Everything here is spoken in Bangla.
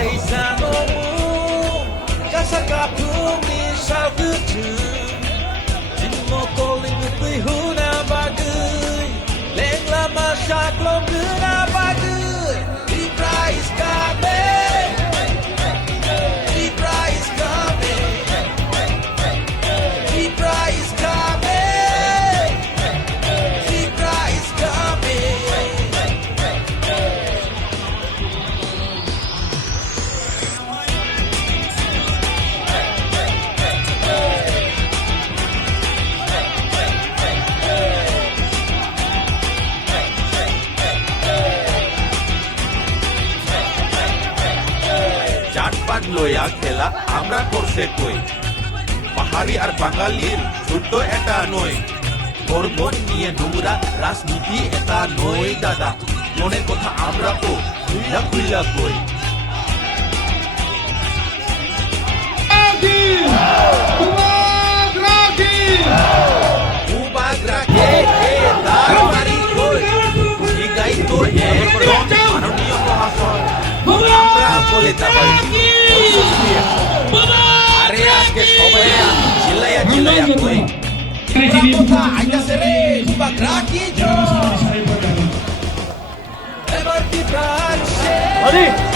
paisano mo kasakapung ni sa butu Timo calling the huna bagay Leng lama syaklong guna bagay Libra is coming Libra is coming Libra is coming Libra is coming জাতপাত লইয়া খেলা আমরা করছে কই পাহাড়ি আর বাঙালির যুদ্ধ এটা নয় ধর্ম নিয়ে নোংরা রাজনীতি এটা নয় দাদা মনের কথা আমরা তো খুইলা খুইলা কই উবাগ্রাকে তার মারি কই শিগাই তো একদম মাননীয় মহাশয় আমরা বলে যাবাই আরে আজকে সবাই চিল্লাইয়া চিল্লাইয়া কই কথা আইতাছে রে উবাগ্রা কি জয় এবার কি প্রাণ